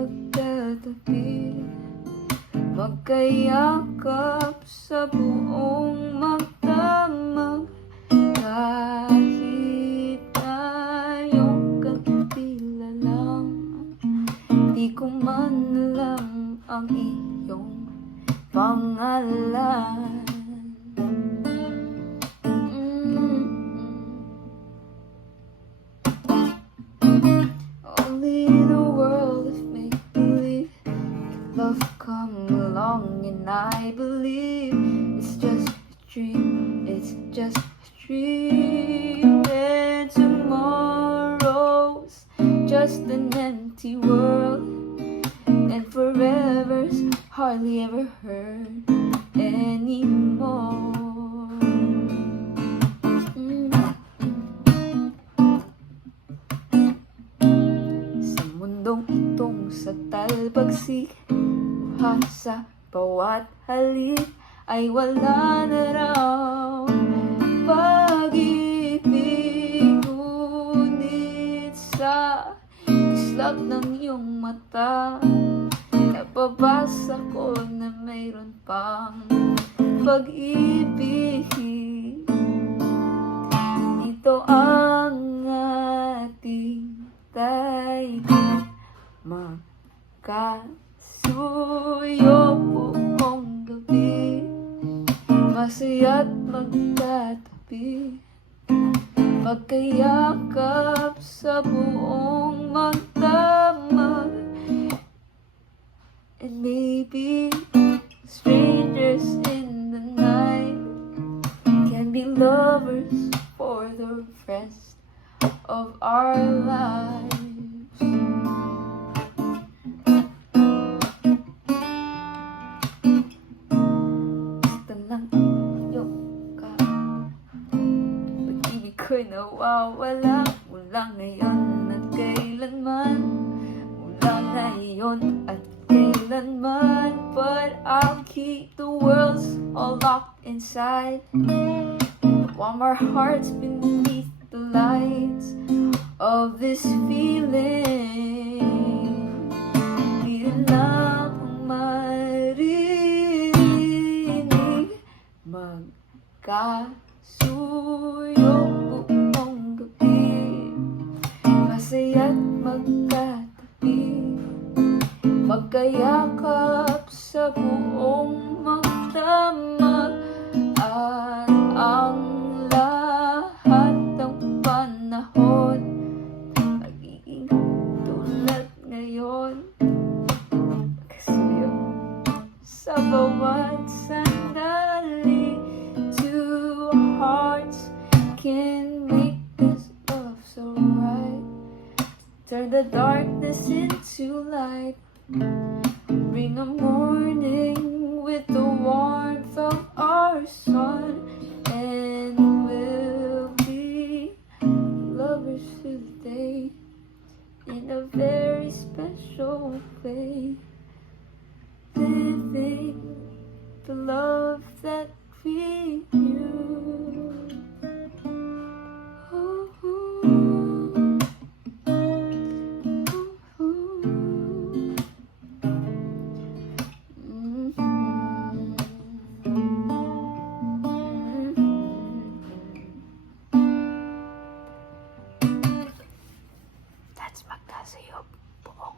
magkatabi, magkayakap sa buong magdamag. Kahit tayong kagtila lang, di ko man alam ang iyong pangalan. Only in a world of make-believe can love come along, and I believe it's just a dream, it's just a dream. And tomorrow's just an empty world, and forever's hardly ever heard anymore. Sa mundong itong sa talbagsik, sa bawat halik ay wala na raw pag-ibig. Ngunit sa kislap ng iyong mata, nababasa ko na mayroon pang pag-ibig. Ito ang ating daigdig, magkasuyo buong gabi, masaya't magtatabi, magkayakap sa buong magdamag. And maybe strangers in the night can be lovers for the rest of our lives. Basta lang yung pag-ibig ko'y nawawala, mula ngayon at kailanman, mula ngayon at kailanman. But I'll keep the worlds all locked inside, warm our hearts beneath the lights of this feeling. Di lang marinig, magkasuyo buong gabi, masaya't magkatabi, magkayakap sa buong magdamag. At ang lahat ng panahon magiging tulad ngayon, kasi sa bawat sandali, two hearts can make this love so right. Turn the darkness into light, bring a morning with the warmth of our sun, and we'll be lovers today in a very special way, living the love that we knew. That's magkasuyo buong